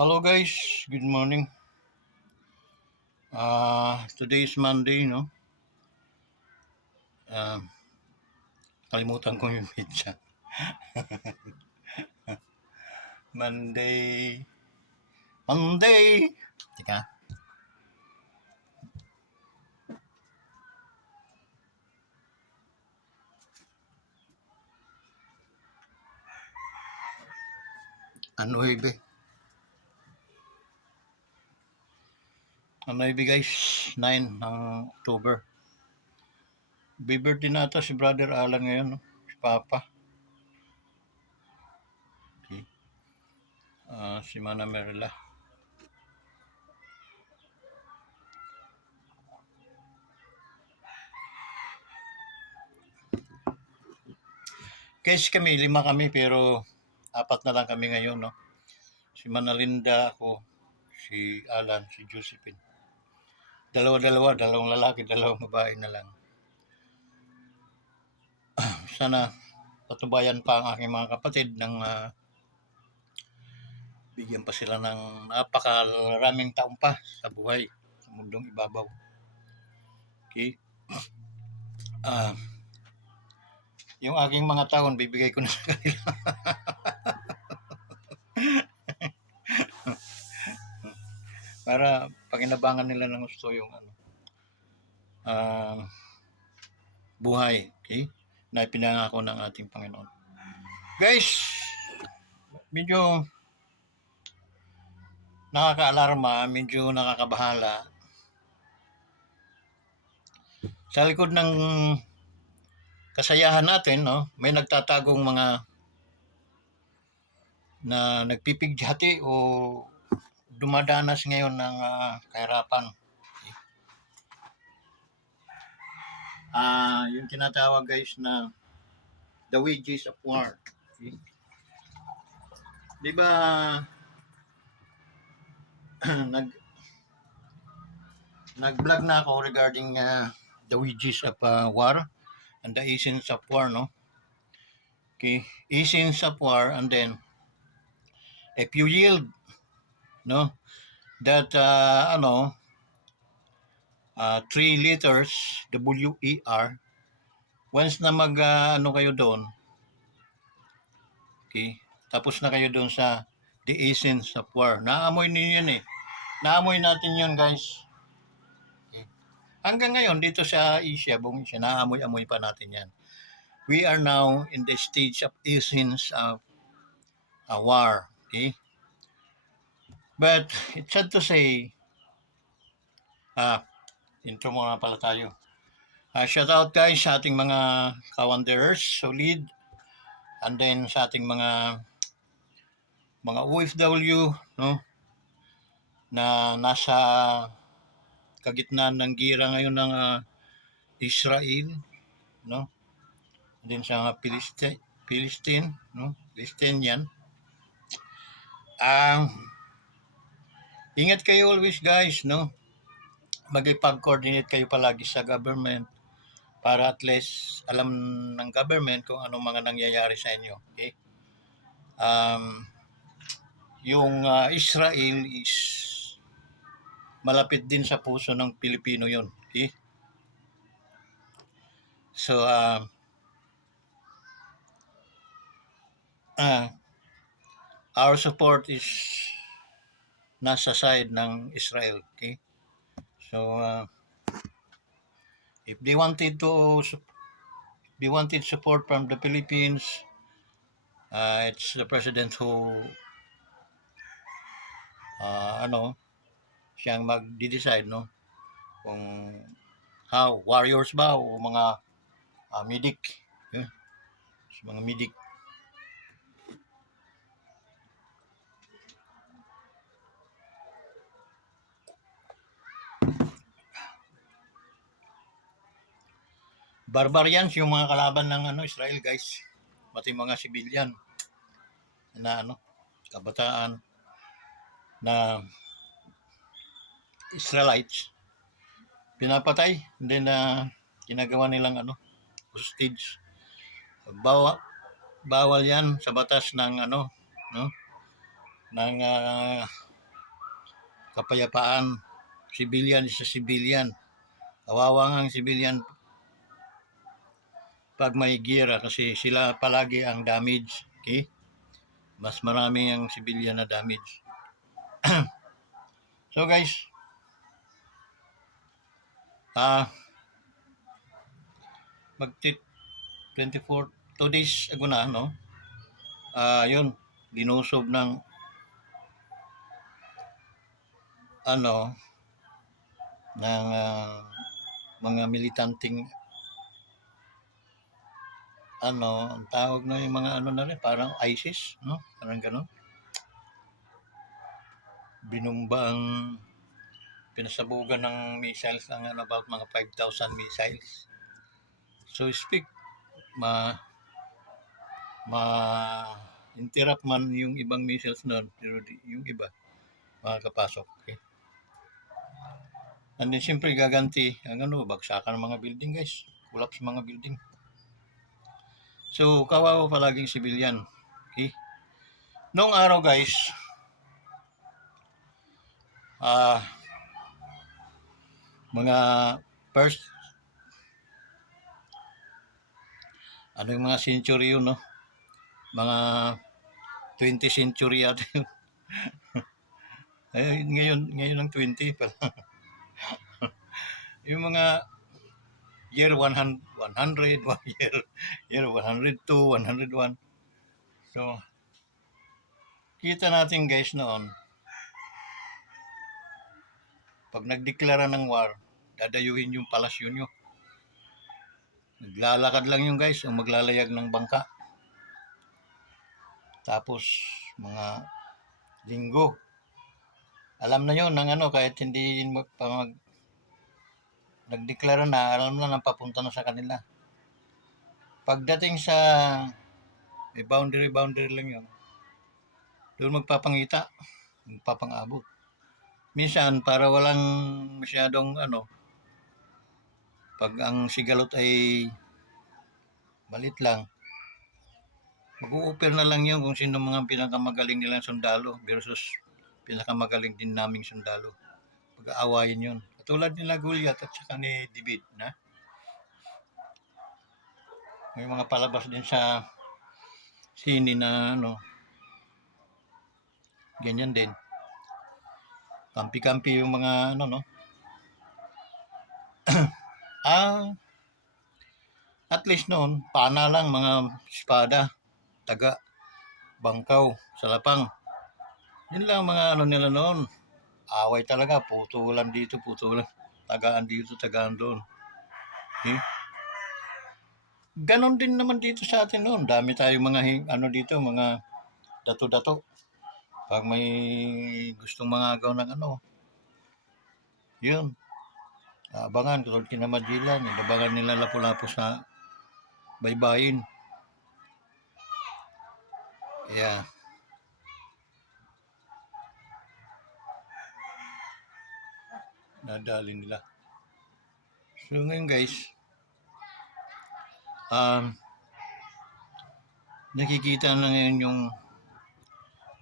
Hello guys, good morning. Today is Monday, no? Uh, Kalimutan ko yung pizza. Monday, Monday. Teka, ano ibe? Ano ibe guys? 9 ng October. Birthday na ata si Brother Alan ngayon, no? Si Papa. Okay. Si Mana Merla. Guys kami, 5 kami pero 4 na lang kami ngayon, no? Si Manalinda, ako, si Alan, si Josephine. Dalawa-dalawa, dalawang lalaki, dalawang babae na lang. Sana patubayan pa ang aking mga kapatid ng bigyan pa sila ng napakaraming taon pa sa buhay sa mundong ibabaw. Okay? Ah, yung aking mga taon bibigay ko na sa kanila. Para pakinabangan nila ng gusto yung ah, buhay. Okay? Na ipinangako ng ating Panginoon. Guys, medyo nakaka-alarma, medyo nakakabahala. Sa likod ng kasayahan natin, no, may nagtatagong mga na nagpipighati o dumadanas ngayon ng kahirapan. Yung tinatawag guys na the wages of war. Okay? Di ba nag nag-vlog na ako regarding the wages of war and the essence of war, no? Okay, essence of war, and then if you yield, no, that 3 letters WER, once na mag kayo doon, okay, tapos na kayo doon sa the essence of war. Naamoy niyo yan eh. Naamoy natin yun guys. Okay. Hanggang ngayon dito sa Asia, buong Asia, naamoy-amoy pa natin yan. We are now in the stage of essence of a war. Okay? But it's sad to say, intro muna pala tayo. Shout out guys sa ating mga kawanderers, solid, and then sa ating mga OFW, no, na nasa kagitnaan ng gira ngayon ng Israel, no, din sa Palestine, no, Palestinian. Ingat kayo always guys, no, magipag-coordinate kayo palagi sa government para at least alam ng government kung anong mga nangyayari sa inyo. Okay? Yung Israel is malapit din sa puso ng Pilipino yun. Okay? So, our support is nasa side ng Israel. Okay? So, if they wanted support from the Philippines, it's the president who siyang mag-decide, no, kung how warriors ba o mga medic, mga medic. Barbarians yung mga kalaban ng Israel guys, pati mga civilian na kabataan na Israelites pinapatay, and then ginagawa nilang hostage. Bawal yan sa batas ng ng kapayapaan. Civilian is a civilian. Kawawa nga ang civilian pag may giyera kasi sila palagi ang damage. Okay? Mas marami ang civilian na damage. So guys, mag 24 2 days ago na, no? Yun, linusob ng ng mga militanting ang tawag na yung mga na rin, parang ISIS, no? Parang gano'n. Binumba ang pinasabugan ng missiles ng about mga 5,000 missiles. So speak, interrupt man yung ibang missiles noon, pero yung iba makakapasok. Okay? And then siyempre gaganti ang bagsakan ng mga building, guys. Collapse mga building. So kawawa palaging civilian. Okay? Noong araw, guys, mga first yung mga century yun, no? Mga 20th century yata yun. ngayon ang 20 pa. Yung mga year 100, 102, 101. So, kita natin, guys, noon, pag nagdeklara ng war, dadayuhin yung palasyo nyo. Naglalakad lang yung guys, ang maglalayag ng bangka. Tapos, mga linggo. Alam na yun, kahit hindi nagdeklara na, alam na nang papunta na sa kanila. Pagdating sa boundary lang yun, doon magpapangabot. Minsan, para walang masyadong pag ang sigalot ay balit lang, mag-u-offer na lang yun kung sino mga pinakamagaling nilang sundalo versus pinakamagaling din naming sundalo. Pag-aawayin yun. Katulad nila Goliath at saka ni David, na? May mga palabas din sa sine na ganyan din. Kampi-kampi yung mga at least noon, pana lang, mga espada, taga, bangkaw, salapang. Yun lang mga nila noon. Away talaga, putulan dito, putulan. Tagaan dito, tagaan doon. Okay? Ganon din naman dito sa atin noon. Dami tayong mga dito, mga dato-dato. Pag may gustong mga agaw ng yun. Abangan, tulad kina Magellan, inabangan nila lapu-lapu sa baybayin. Yeah. Nadali nila. So ngayon, guys, nakikita na ngayon yung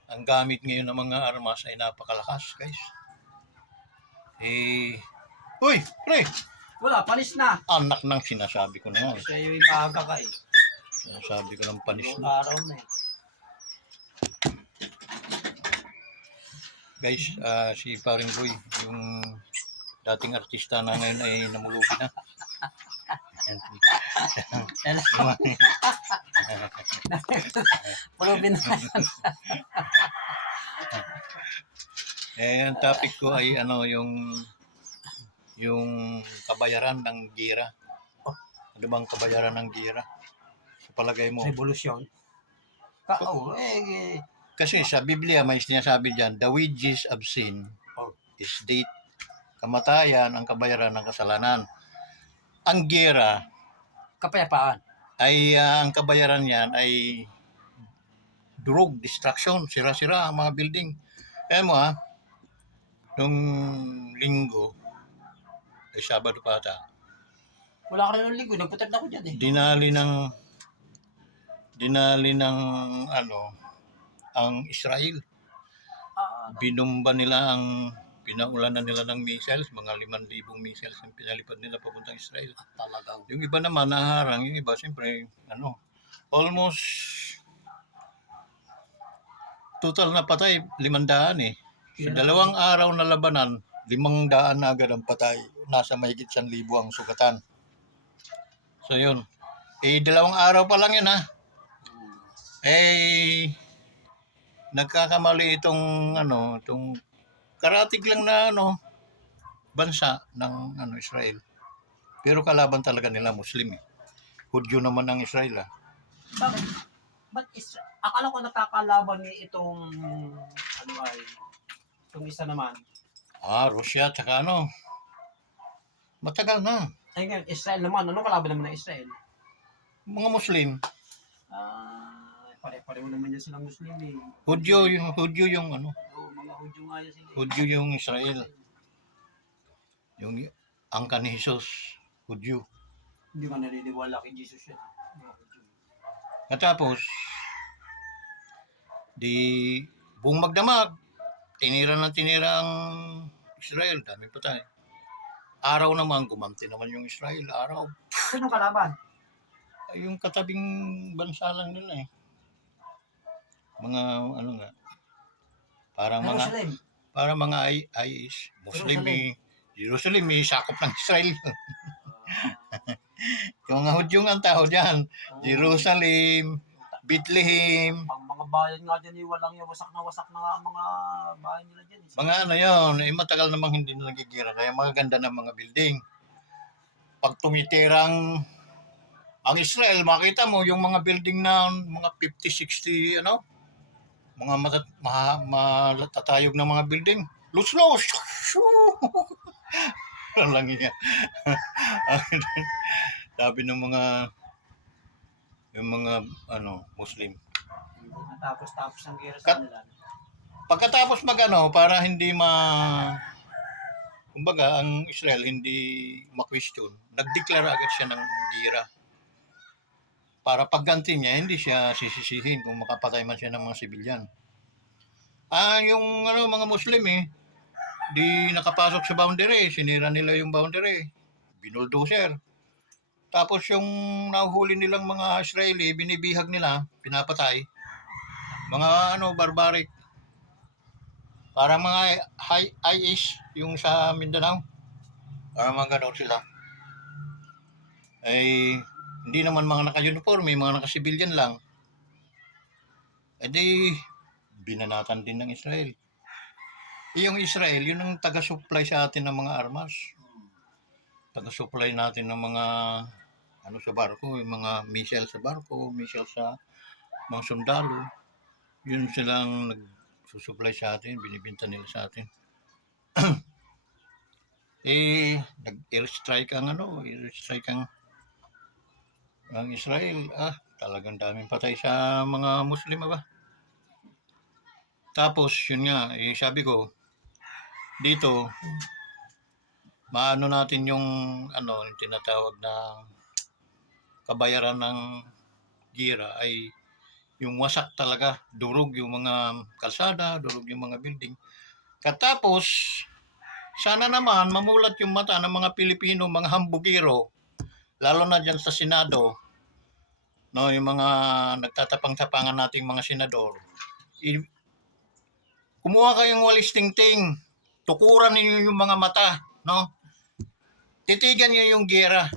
ang gamit ngayon ng mga armas ay napakalakas, guys. Uy, pre! Wala, panis na. Anak ng sinasabi ko na nga. Siya yung maaga ka eh. Sinasabi ko ng panis Buong na. araw na eh. Guys, si Paring Boy, yung dating artista na ngayon ay namulubi na. Pulubin na. Ang topic ko ay yung kabayaran ng gira. Ano bang kabayaran ng gira? Sa palagay mo? Revolusyon. Kasi sa Biblia may sinasabi diyan, the wages of sin is death. Kamatayan ang kabayaran ng kasalanan. Ang gira, Kapayapaan. ay ang kabayaran niyan ay drug, destruction, sira-sira ang mga building. Kaya mo nung linggo, ay Sabado pa ata, Wala ka rin ng linggo. Nagputag na ako dyan eh. dinali ng ang Israel. Binumba nila ang pinaulanan nila ng missiles, mga 5,000 missiles ang pinalipad nila papuntang Israel. Talagang. Yung iba naman naharang, yung iba siyempre almost total na patay 500 eh. Sa 2 araw na labanan, 500 na agad ang patay. Nasa mahigit 1,000 ang sugatan. So yun. 2 araw pa lang yun ha. Nagkakamali itong karatig lang na bansa ng Israel. Pero kalaban talaga nila Muslim eh. Hudyo naman ng Israel ah. Bakit? Akala ko nakakalaban ni itong itong isa naman. Russia tsaka matagal na. Ay nga, Israel naman. Ano kalaban naman ng Israel? Mga Muslim. Pare-pareho naman yan silang Muslim eh. Hudyo yung Oo, mga Hudyo nga yan sila. Hudyo yung Israel. Yung angka ni Jesus, Hudyo. Hindi ka naniniwala kay Jesus yan. Mga Hudyo. Katapos, buong magdamag, tinira ang Israel, daming patay. Araw naman, gumanti naman yung Israel, araw. Sino kalaban? Yung katabing bansa lang nila eh. Mga Jerusalem. parang mga IS, Muslim Jerusalem may sakop ng Israel. Yung mga Hudyong ang tao dyan, Jerusalem, Bethlehem. Ang mga bayan nga dyan, walang yung wasak na nga ang mga bayan nila dyan. Mga yun, matagal namang hindi na nagigira, kaya magaganda ng mga building. Pag tumitirang ang Israel, makita mo yung mga building na mga 50, 60, mga matatayog na mga building. Los! Lang yan. Sabi ng yung mga Muslim. Tapos ang gera sa kanila. Pagkatapos para hindi kumbaga ang Israel hindi ma-question, nagdeklara agad siya ng gira. Para pagganti niya, hindi siya sisisihin kung makapatay man siya ng mga sibilyan. Yung mga Muslim di nakapasok sa boundary, sinira nila yung boundary, binuldoser. Tapos yung nahuhuli nilang mga Israeli, binibihag nila, pinapatay. Mga barbaric. Parang mga IS yung sa Mindanao. Parang mga gano'n sila. Hindi naman mga naka-uniform, mga naka-civilian lang. Binanatan din ng Israel. Yung Israel, yun ang taga-supply sa atin ng mga armas. Taga-supply natin ng mga sa barko, yung mga missile sa barko, missile sa mga sundalo. Yun silang nagsusupply sa atin, binibinta nila sa atin. Nag-airstrike ang Israel. Talagang daming patay sa mga Muslim ba? Tapos yun nga, sabi ko dito maano natin yung yung tinatawag na kabayaran ng gira ay yung wasak talaga, durog yung mga kalsada, durog yung mga building. Katapos sana naman mamulat yung mata ng mga Pilipino, mga hambugiro, lalo na dyan sa Senado, yung mga nagtatapang-tapangan nating mga senador. Kumuha kayong walis tingting, tukuran niyo yung mga mata, titigan niyo yung gera.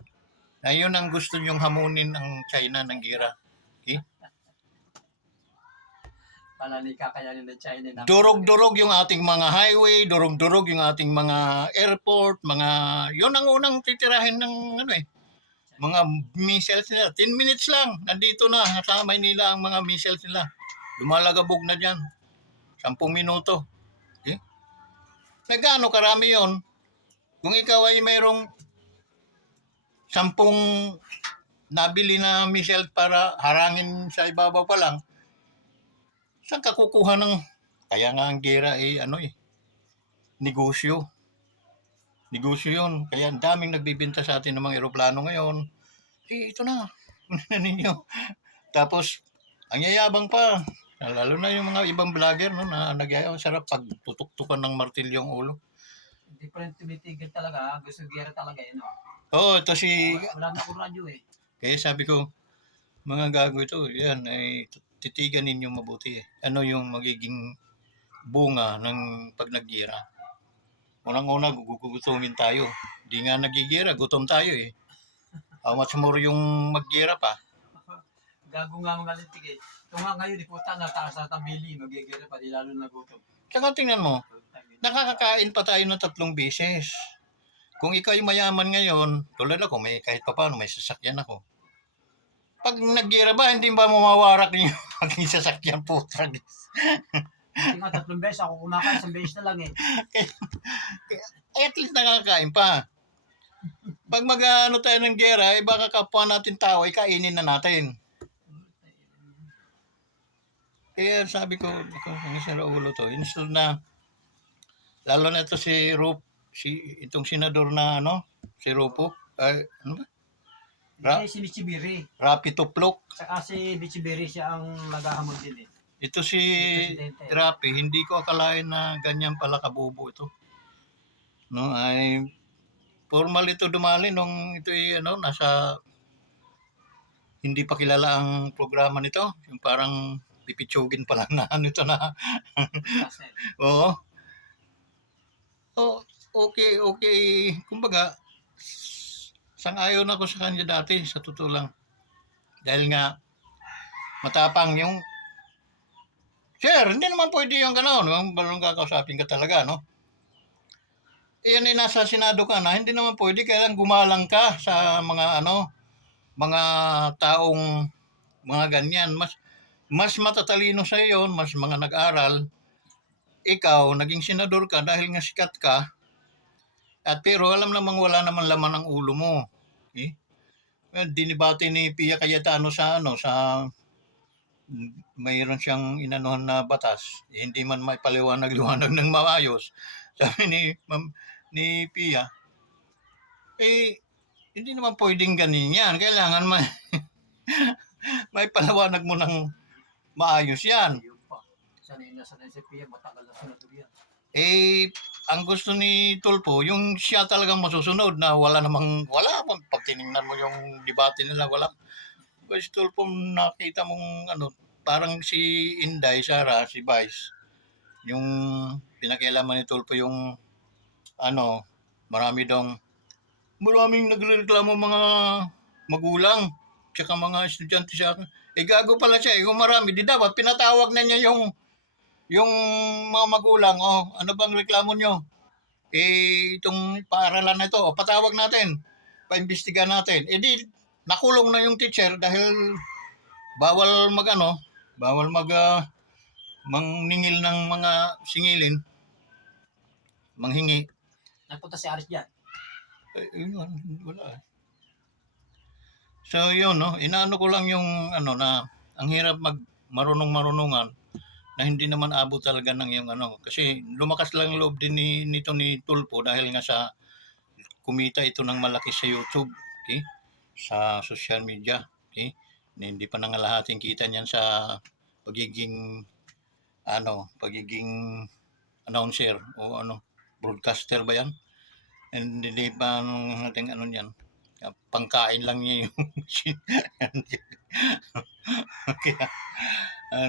Ayun ang gusto niyong hamunin ng China ng gera. Okay? Palali kakayanin ng China. Durog-durog yung ating mga highway, durog-durog yung ating mga airport, yun ang unang titirahin ng mga missiles nila. 10 minutes lang, nandito na sa Maynila ang mga missiles nila. Lumalagabog na dyan. 10 minuto. Okay? Nagano karami yon? Kung ikaw ay mayroong 10 nabili na missile para harangin sa ibabaw pa lang, saan ka kukuha ng... Kaya nga ang gera negosyo. Negosyo yun. Kaya ang daming nagbibenta sa atin ng mga eroplano ngayon. Ito na. Kunin ninyo. Tapos, ang yayabang pa. Lalo na yung mga ibang vlogger na nagyayabang sarap pag tutuktukan ng martilyo ang ulo. Hindi pa rin tumitigil talaga. Gusto gera talaga yun. Oo, ito si... Wala na akong radyo eh. Kaya sabi ko, mga gago ito, yan, ay titigan ninyo mabuti eh. Ano yung magiging bunga ng pag naggira? Unang-una, gugugutumin tayo. Di nga nagigira, gutom tayo eh. How much more yung maggira pa? Gago nga mga lintik eh. Ito nga ngayon, di puta na taas sa tabili. Magigera pa, di lalo na gutom. Tsaka tingnan mo, nakakakain pa tayo ng 3 beses. Kung ikaw yung mayaman ngayon, tulad ako, may, kahit pa paano, may sasakyan ako. Pag naggira ba, hindi ba mawawarak yung aking sasakyan po? Hindi nga 3 beses. Ako kumakain, 1 beses na lang eh. Ay, at least nakakain pa. Pag mag-ano tayo ng gera, eh baka kapwa natin tao, ay kainin na natin. Kaya sabi ko, ang isa na ulo to, instead na, lalo na ito si itong senador na ano, si Rupo, ay, ano ba? Si Bichibiri. Rapi Tuplok. Saka si Bichibiri siya ang naghahamon din eh. Ito si Rapi, hindi ko akalain na ganyan pala kabubo ito. No, ay formal ito dumali nung ito ay ano, nasa hindi pa kilala ang programa nito, yung parang pipitsugin pa lang na ano ito na. Oo. Oh, okay. Kumbaga, sang-ayon ako sa kanya dati, sa totoo lang. Dahil nga, matapang yung, sir, hindi naman pwede yung gano'n, yung balong kakausapin ka talaga, no? Iyan ay nasa Senado ka na, hindi naman pwede, kailangan gumalang ka sa mga, mga taong, mga ganyan. Mas matatalino sa iyo, mas mga nag-aral. Ikaw, naging senador ka dahil nga sikat ka, at pero alam namang wala naman laman ang ulo mo. Eh? Dinibate ni Pia Cayetano sa mayroon siyang inanuhan na batas, hindi man may paliwanag-liwanag ng maayos. Sabi ni Pia, hindi naman pwedeng ganun yan. Kailangan may paliwanag mo ng maayos yan. Sanay na si Pia, matagal na senador yan. Ang gusto ni Tulfo, yung siya talagang masusunod na wala. Pag tinignan mo yung debate nila, wala. Kasi Tulfo, nakita mong parang si Inday, Sara, si Vice, yung pinakialaman ni Tulfo yung maraming nagreklamo mga magulang, tsaka mga estudyante sa akin. Gago pala siya. Kung marami, di dapat pinatawag na niya yung mga magulang, ano bang reklamo nyo? Itong paaralan na ito, patawag natin, paimbestiga natin. Di, nakulong na yung teacher dahil bawal mangningil ng mga singilin, manghingi. Nagpunta si Aris dyan. Yun, wala. So yun, inaano ko lang yung na ang hirap marunong-marunungan na hindi naman abot talaga ng yung kasi lumakas lang loob din nito ni Tulfo dahil nga sa kumita ito ng malaki sa YouTube, okay? Sa social media, okay? Hindi pa nangalahating kita niyan sa pagiging announcer o broadcaster ba yan? And hindi pa nating niyan. Pangkain lang niya yung kaya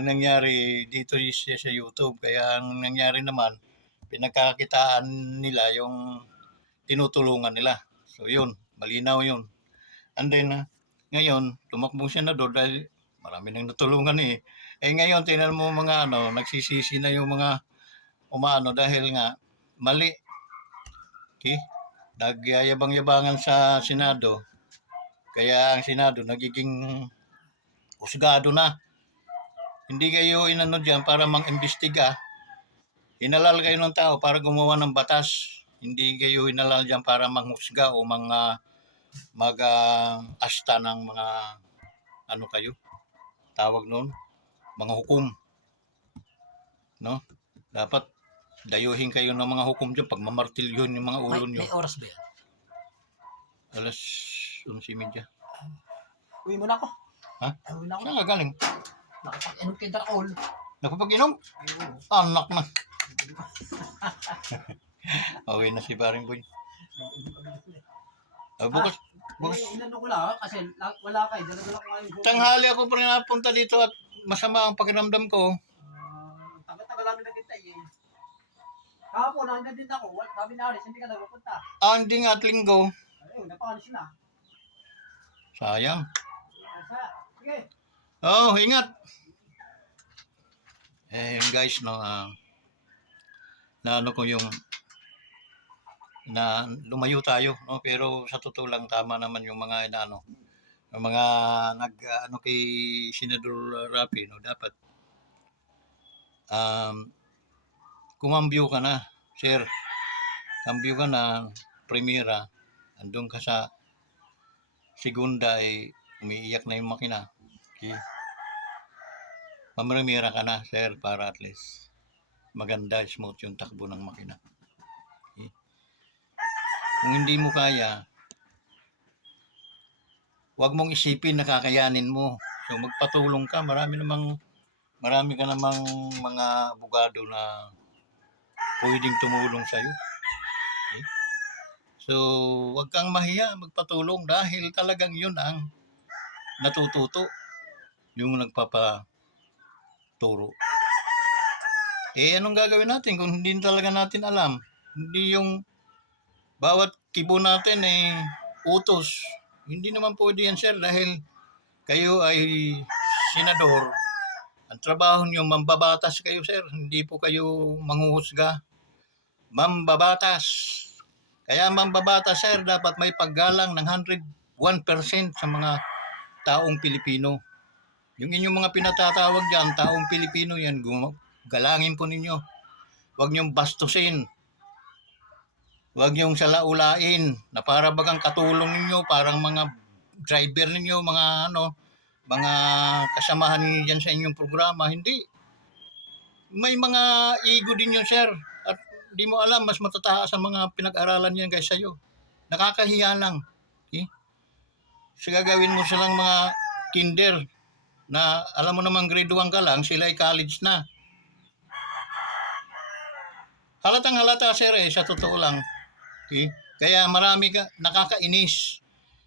nangyari dito siya sa YouTube, kaya ang nangyari naman pinagkakitaan nila yung tinutulungan nila. So yun, malinaw yun. And then ngayon tumakbo siya na doon dahil marami nang natulungan eh. Ngayon tingnan mo mga nagsisisi na yung mga dahil nga mali. Okay? Nagyayabang-yabangan sa Senado. Kaya ang Senado nagiging husgado na. Hindi kayo dyan para mang-imbestiga. Hinalal kayo ng tao para gumawa ng batas. Hindi kayo hinalal dyan para manghusga o mag-asta ng mga kayo. Tawag noon, mga hukom. No? Dapat dayuhin kayo ng mga hukom dyan pag mamartilyon yung mga ulo nyo. May oras ba yan? Alas 11:30. Uwi mo na ako. Ha? Uwi na ako. Saan ka galing? Nakapag-inom kayo Drakol. Nakapag-inom? Anak na. Okay na si paring boy. Bukas, bukas, Inano ko lang kasi wala kayo. Dala-dala ko ngayon. tanghali ako pa rin napunta dito at masama ang pakiramdam ko. Tagal-tagal namin naghintay eh. Kahapon, nandun din ako. Sabi na Aris, hindi ka nagpupunta. Anding at linggo. Ayun, napakalis na. Sayang. Sige. Oh, ingat. Yun guys, no, na ano ko yung na lumayo tayo, no? Pero sa totoo lang tama naman yung mga inaano, yung mga ano kay Senador Rapi, no, dapat kumambyo ka na, sir. Kambyo ka na, primera, andun ka sa segunda ay umiiyak na yung makina. Okay. Mamrimira ka na, sir, para at least maganda, smooth yung takbo ng makina. Okay. Kung hindi mo kaya, huwag mong isipin na kakayanin mo. So magpatulong ka, marami ka namang mga abogado na pwedeng tumulong sa'yo. Okay? So, huwag kang mahiya magpatulong dahil talagang yun ang natututo, yung nagpapaturo. Anong gagawin natin kung hindi talaga natin alam? Hindi yung bawat kibo natin ay utos. Hindi naman pwede yan, sir, dahil kayo ay senador. Ang trabaho niyo, mambabatas kayo, sir. Hindi po kayo manghuhusga. Mambabatas. Kaya mambabatas, sir, dapat may paggalang ng 101% sa mga taong Pilipino. Yung inyong mga pinatatawag dyan, taong Pilipino yan, galangin po ninyo. Huwag niyong bastusin. Huwag niyong salaulain na para bagang katulong ninyo, parang mga driver ninyo, mga kasamahan ninyo dyan sa inyong programa. Hindi. May mga ego din yun, sir. At di mo alam, mas matataas ang mga pinag-aralan yan guys sa'yo. Nakakahiya lang. Okay? So gagawin mo silang mga kinder na alam mo namang grade 1 ka lang, sila ay college na. Halatang halata, sir, sa totoo lang. Okay? Kaya marami ka nakakainis.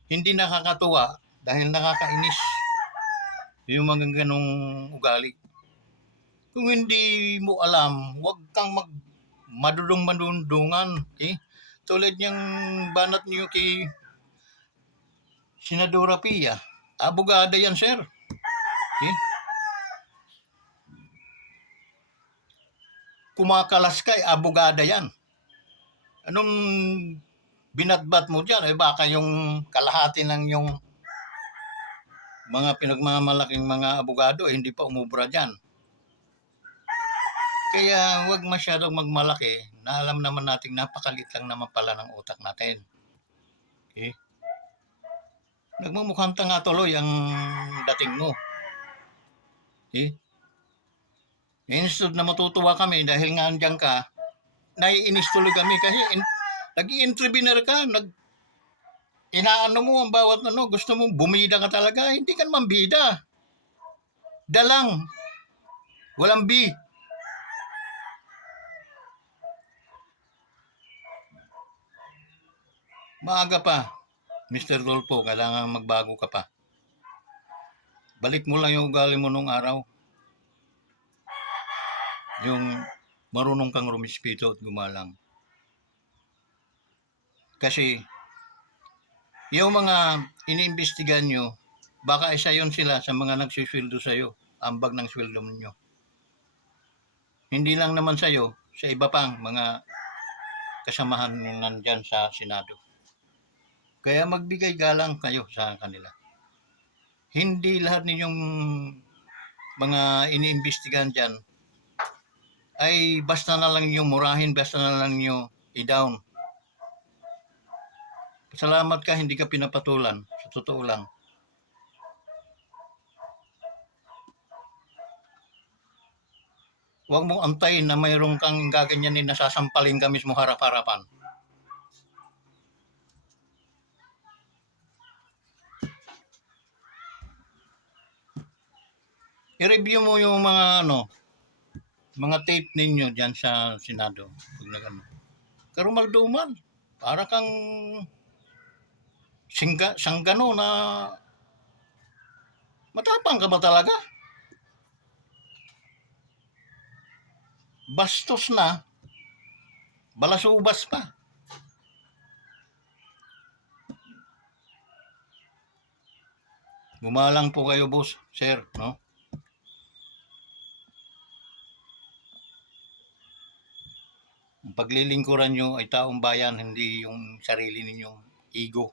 Hindi nakakatuwa dahil nakakainis yung mga ganong ugali. Kung hindi mo alam, huwag kang madudong-madundungan. Okay? Tulad niyang banat niyo kay Senadora Pia. Abogada yan, sir. Okay? Kumakalas ka, abogada yan. Anong binatbat mo dyan? Baka yung kalahati ng yung mga pinagmamalaking mga abogado hindi pa umubra dyan. Kaya huwag masyadong magmalaki na alam naman natin napakalit lang naman pala ng utak natin. Okay? Nagmumukhang tanga tuloy ang dating mo. Okay? Instead na matutuwa kami dahil nga andyan ka, naiinis tuloy kami kasi nag-i-entrepreneur ka, inaano mo ang bawat gusto mo bumida ka talaga, hindi ka naman bida. Dalang. Walang B. Maaga pa, Mr. Rolpo, kailangan magbago ka pa. Balik mo lang yung ugali mo nung araw. Yung marunong kang rumispito at gumalang. Kasi, yung mga iniimbestigan nyo, baka isa yun sila sa mga nagsusweldo sa'yo, ambag ng sweldo ninyo. Hindi lang naman sa'yo, sa iba pang mga kasamahan nandyan sa Senado. Kaya magbigay galang kayo sa kanila. Hindi lahat ninyong mga iniimbestigan dyan ay basta na lang yung murahin, basta na lang yung i-down. Salamat ka, hindi ka pinapatulan. Sa totoo lang. Huwag mong antayin na mayroong kang gaganyanin na sasampalin ka mismo harap-harapan. I-review mo yung mga mga tape ninyo diyan sa Senado. Pag nagano. karumaldumal. Para kang sanggano na matapang ka ba talaga? Bastos na, balasubas pa. Gumalang po kayo, boss, sir, no? Ang paglilingkuran nyo ay taong bayan, hindi yung sarili ninyong ego.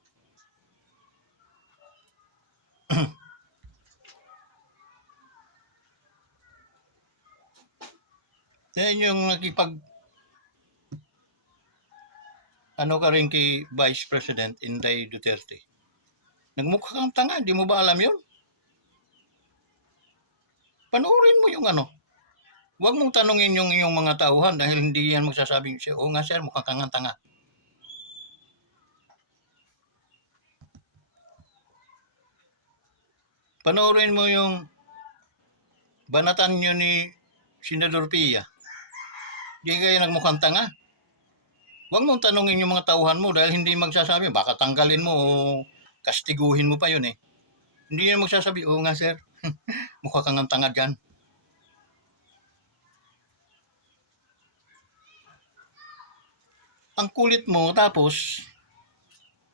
Yan yung nakipag ano ka rin kay Vice President Inday Duterte. Nagmukha kang tanga, di mo ba alam yun? Panoorin mo yung ano. Huwag mong tanungin yung iyong mga tauhan dahil hindi yan magsasabing, oo nga sir, mukha kang tanga. Panoorin mo yung banatan nyo ni Senador Pia. Di kayo nagmukhang tanga. Huwag mong tanungin yung mga tauhan mo dahil hindi magsasabi, baka tanggalin mo o kastiguhin mo pa yun eh. Hindi yan magsasabi, oo nga sir, mukha kang tanga dyan. Ang kulit mo tapos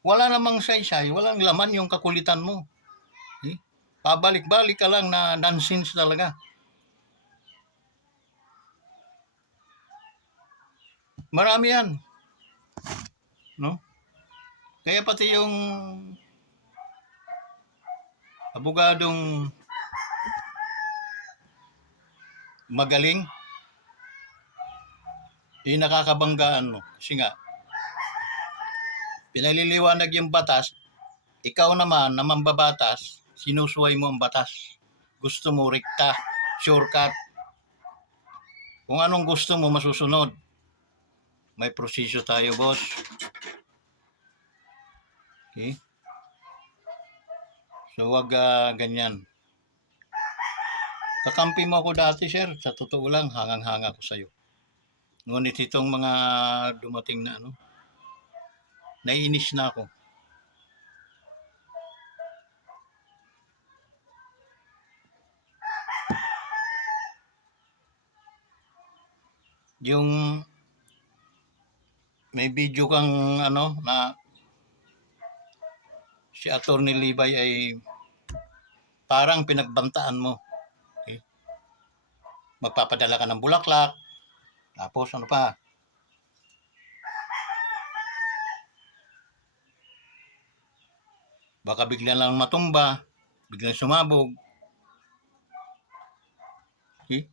wala namang saysay, walang laman yung kakulitan mo. Eh? Pabalik-balik ka lang na nonsense talaga. Marami yan. No? Kaya pati yung abogadong magaling, di nakakabanggaan mo. Kasi nga, pinaliliwanag yung batas, ikaw naman na mambabatas, sinusuway mo ang batas. Gusto mo rekta, shortcut. Kung anong gusto mo masusunod. May proseso tayo, boss. Okay? So, wag ganyan. Kakampi mo ako dati, sir. Sa totoo lang, hangang-hanga ko sa'yo. Ngunit itong mga dumating na ano, naiinis na ako. Yung may video kang ano na si Attorney Libay ay parang pinagbantaan mo. Okay? Magpapadala ka ng bulaklak. Tapos ano pa? Baka bigla lang matumba, biglang sumabog. Okay?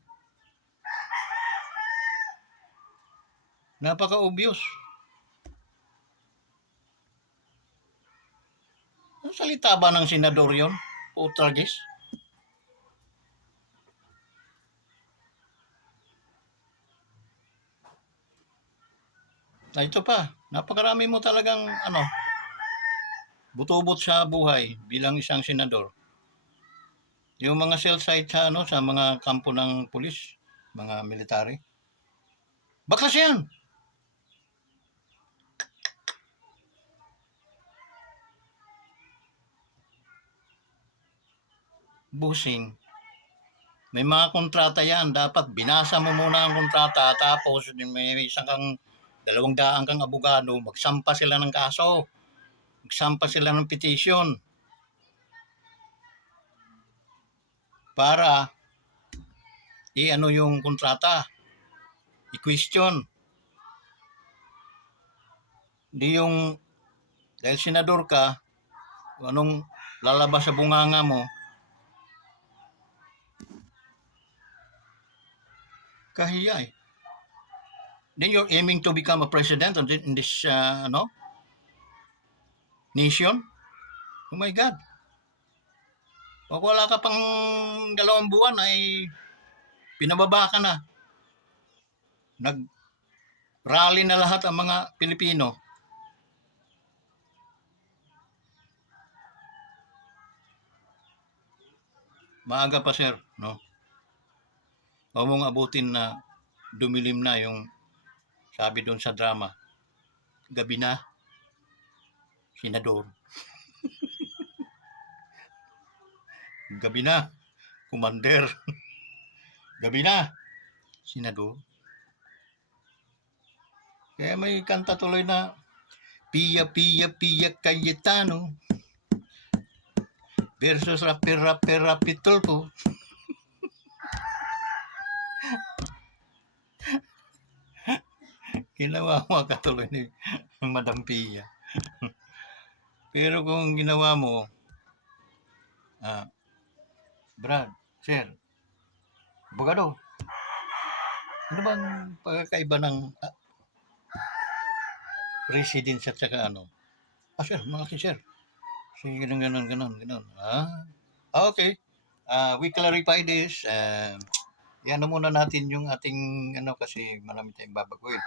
Napaka-obvious. Ang salita ba ng senador yun? Putragis? Na ito pa, napakarami mo talagang ano, butubot sa buhay bilang isang senador. Yung mga cell site sa ano sa mga kampo ng pulis, mga military. Baklas yan. Busing. May mga kontrata yan. Dapat binasa mo muna ang kontrata tapos may isang kang 200 kang abogado, magsampa sila ng kaso. Magsampa sila ng petition. Para i-ano yung kontrata. I-question. Di yung dahil senador ka, anong lalabas sa bunganga mo, kahiya eh. Then you're aiming to become a president in this nation? Oh my God. Pag wala ka pang 2 buwan ay pinababa ka na. Nag-rally na lahat ang mga Pilipino. Maaga pa sir, no? Huwag mong abutin na dumilim na yung sabi doon sa drama. gabi na, senador. Gabi na, commander. Gabi na, senador. Kaya may kanta tuloy na, Pia, Pia, Pia Cayetano versus Rapper, Rapper, Rapid Tulfo. Ginawa ka tuloy ni Madam Pia. Pero kung ginawa mo, Brad, Sir, abogado, ano bang pagkakaiba ng residence at saka ano? Sir, malaki sir. Sige, ganun. Okay. We clarify this. Yan na muna natin yung ating ano kasi marami tayong babaguhin.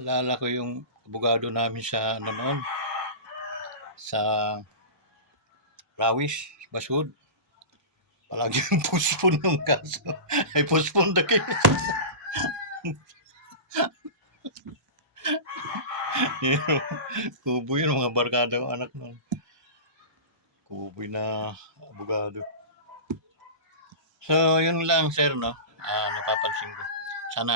Alala ko yung abogado namin sa ano noon, sa Rawis, Basud. Palagi yung postpone ng kaso. Ay, postpone the case. Kubo yun, mga barkada ng anak nun. Kubo na abogado. So, yun lang, sir, no? Napapansin ko. Sana,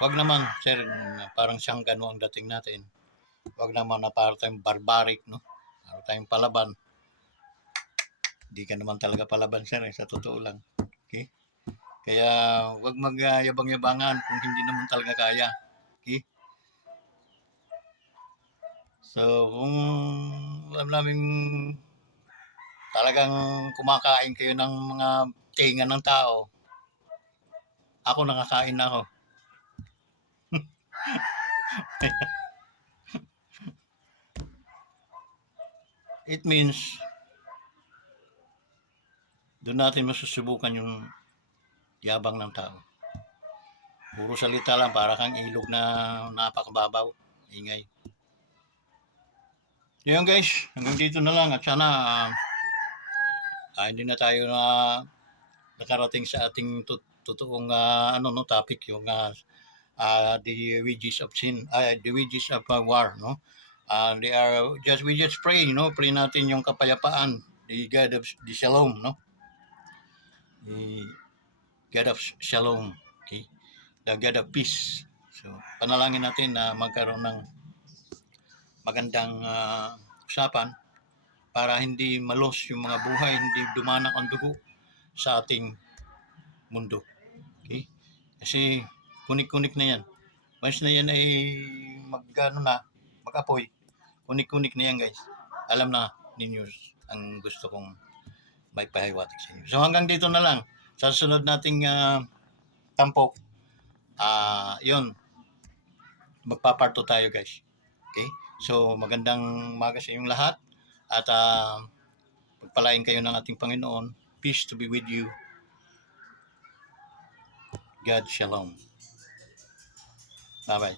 wag naman, sir, parang siyang gano'n ang dating natin. Wag naman na parang tayong barbaric, no? Parang tayong palaban. Hindi ka naman talaga palaban, sir, sa totoo lang. Okay? Kaya, wag magyabang-yabangan kung hindi naman talaga kaya. Okay? So, kung alam namin talagang kumakain kayo ng mga tinga ng tao, ako nakakain na ako. It means, doon natin masusubukan yung yabang ng tao. Puro salita lang, para kang ilog na napakababaw. Ingay. Yun guys, hanggang dito na lang at sana hindi na tayo na nakarating sa ating totoong topic, yung the wages of sin, the wages of war, no? We just pray, no? Pray natin yung kapayapaan, the God of the Shalom, no? The God of Shalom, okay? The God of peace. So, panalangin natin na magkaroon ng magandang usapan para hindi malos yung mga buhay, hindi dumanak ang dugo sa ating mundo. Okay? Kasi kunik-kunik na yan. Once na yan ay mag-apoy, kunik-kunik na yan guys. Alam na ninyo ang gusto kong may pahiwatig sa inyo. So hanggang dito na lang. Sa sunod nating tampok, yun, magpaparto tayo guys. Okay? So magandang umaga sa inyong lahat at pagpalain kayo ng ating Panginoon. Peace to be with you. God shalom. Bye-bye.